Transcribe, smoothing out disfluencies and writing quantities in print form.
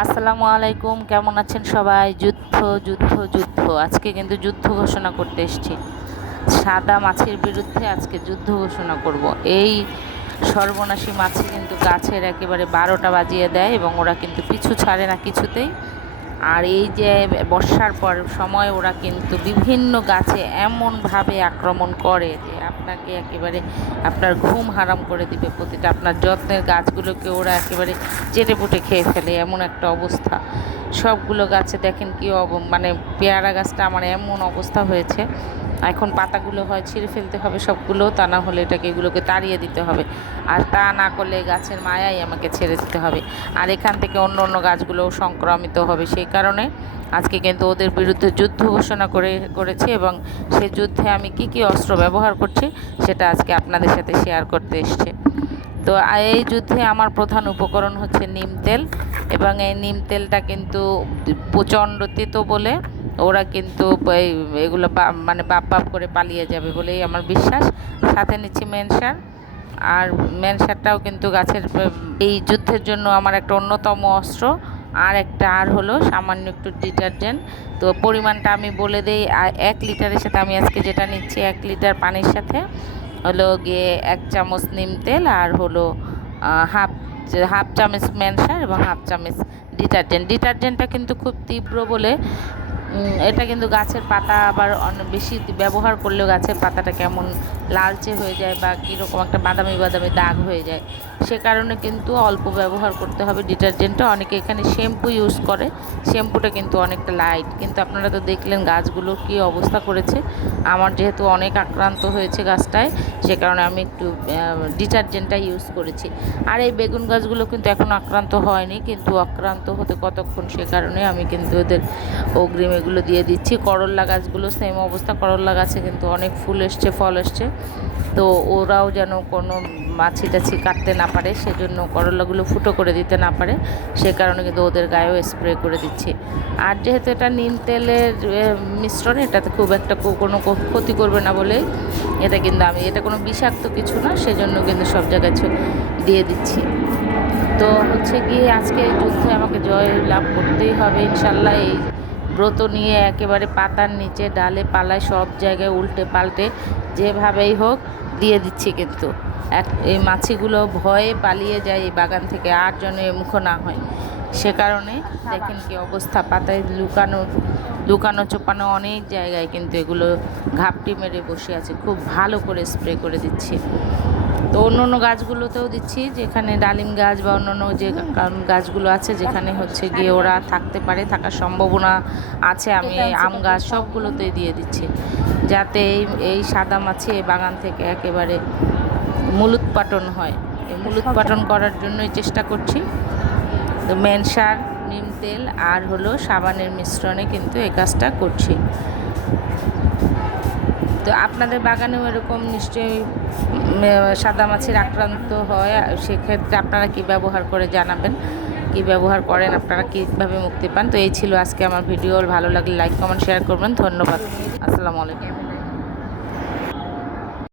আসসালামু আলাইকুম, কেমন আছেন সবাই? যুদ্ধ যুদ্ধ যুদ্ধ, আজকে কিন্তু যুদ্ধ ঘোষণা করতে এসেছি। সাদা মাছির বিরুদ্ধে আজকে যুদ্ধ ঘোষণা করব। এই সর্বনাশী মাছি কিন্তু গাছের একেবারে 12টা বাজিয়ে দেয় এবং ওরা কিন্তু পিছু ছাড়ে না কিছুতেই। আর এই যে বর্ষার পর সময় ওরা কিন্তু বিভিন্ন গাছে এমনভাবে আক্রমণ করে যে আপনাকে একেবারে আপনার ঘুম হারাম করে দিবে। প্রতিটা আপনার যত্নের গাছগুলোকে ওরা একেবারে চেটেপুটে খেয়ে ফেলে, এমন একটা অবস্থা। সবগুলো গাছে দেখেন কি মানে পেয়ারা গাছটা আমার এমন অবস্থা হয়েছে, এখন পাতাগুলো হয় ছিঁড়ে ফেলতে হবে সবগুলো, তা না হলে এগুলোকে তাড়িয়ে দিতে হবে। আর তা না করলে গাছের মায়াই আমাকে ছেড়ে দিতে হবে। আর এখান থেকে অন্য অন্য গাছগুলোও সংক্রামিত হবে। সেই কারণে আজকে কিন্তু ওদের বিরুদ্ধে যুদ্ধ ঘোষণা করেছি এবং সে যুদ্ধে আমি কি অস্ত্র ব্যবহার করছি সেটা আজকে আপনাদের সাথে শেয়ার করতে এসছে। তো এই যুদ্ধে আমার প্রধান উপকরণ হচ্ছে নিম তেল, এবং এই নিম তেলটা কিন্তু প্রচণ্ড তেতো বলে ওরা কিন্তু এগুলো মানে বাপ করে পালিয়ে যাবে বলেই আমার বিশ্বাস। সাথে নিচ্ছি মেনসার, আর মেনসারটাও কিন্তু গাছের এই যুদ্ধের জন্য আমার একটা অন্যতম অস্ত্র। আর হলো সামান্য একটু ডিটারজেন্ট। তো পরিমাণটা আমি বলে দিই, 1 লিটারের সাথে আমি আজকে যেটা নিচ্ছি, 1 লিটার পানির সাথে হলো গিয়ে 1 চামচ নিম তেল, আর হলো হাফ হাফ চামচ মেনসার এবং হাফ চামচ ডিটারজেন্টটা কিন্তু খুব তীব্র বলে এটা কিন্তু গাছের পাতা আবার অনেক বেশি ব্যবহার করলেও গাছের পাতাটা কেমন লালচে হয়ে যায় বা কীরকম একটা বাদামি বাদামি দাগ হয়ে যায়। সে কারণে কিন্তু অল্প ব্যবহার করতে হবে ডিটারজেন্টটা। অনেকে এখানে শ্যাম্পু ইউজ করে, শ্যাম্পুটা কিন্তু অনেকটা লাইট। কিন্তু আপনারা তো দেখলেন গাছগুলোর কী অবস্থা করেছে। আমার যেহেতু অনেক আক্রান্ত হয়েছে গাছটায়, সে কারণে আমি একটু ডিটারজেন্টটা ইউজ করেছি। আর এই বেগুন গাছগুলো কিন্তু এখনও আক্রান্ত হয়নি, কিন্তু আক্রান্ত হতে কতক্ষণ, সে কারণে আমি কিন্তু ওদের অগ্রিম এগুলো দিয়ে দিচ্ছি। করল্লা গাছগুলো সেম অবস্থা, করল্লা গাছে কিন্তু অনেক ফুল এসছে, ফল এসছে। তো ওরাও যেন কোনো মাছি টাছি কাটতে না পারে, সেজন্য করল্লাগুলো ফুটো করে দিতে না পারে, সে কারণে কিন্তু ওদের গায়েও স্প্রে করে দিচ্ছি। আর যেহেতু এটা নিম তেলের মিশ্রণ, এটাতে খুব একটা কোনো ক্ষতি করবে না বলে এটা কোনো বিষাক্ত কিছু না, সেজন্য কিন্তু সব জায়গায় দিয়ে দিচ্ছি। তো হচ্ছে গিয়ে আজকে এই যুদ্ধে আমাকে জয় লাভ করতেই হবে ইনশাল্লাহ। এই ব্রত নিয়ে একেবারে পাতার নিচে, ডালে পালায়, সব জায়গায় উল্টে পাল্টে যেভাবেই হোক দিয়ে দিচ্ছি। কিন্তু এই মাছিগুলো ভয়ে পালিয়ে যায় এই বাগান থেকে, আর যেন মুখ না হয়। সে কারণে দেখেন কি অবস্থা, পাতায় লুকানো চোপানো অনেক জায়গায় কিন্তু এগুলো ঘাপটি মেরে বসে আছে। খুব ভালো করে স্প্রে করে দিচ্ছি। তো অন্য অন্য গাছগুলোতেও দিচ্ছি, যেখানে ডালিম গাছ বা অন্য অন্য যে গাছগুলো আছে যেখানে হচ্ছে গিয়ে ওরা থাকতে পারে, থাকার সম্ভাবনা আছে, আমি আম গাছ সবগুলোতেই দিয়ে দিচ্ছি, যাতে এই সাদা মাছি এই বাগান থেকে একেবারে মূলোৎপাটন হয়। এই মূলোৎপাটন করার জন্যই চেষ্টা করছি। তো মেনসার, নিম তেল আর হলো সাবানের মিশ্রণে কিন্তু এই কাজটা করছি। তো আপনাদের বাগানেও এরকম নিশ্চয়ই সাদা মাছির আক্রান্ত হয়, সেক্ষেত্রে আপনারা কি ব্যবহার করে জানাবেন, কি ব্যবহার করেন, আপনারা কীভাবে মুক্তি পান। তো এই ছিল আজকে আমার ভিডিও। ভালো লাগলে লাইক কমেন্ট শেয়ার করবেন। ধন্যবাদ। আসসালামু আলাইকুম।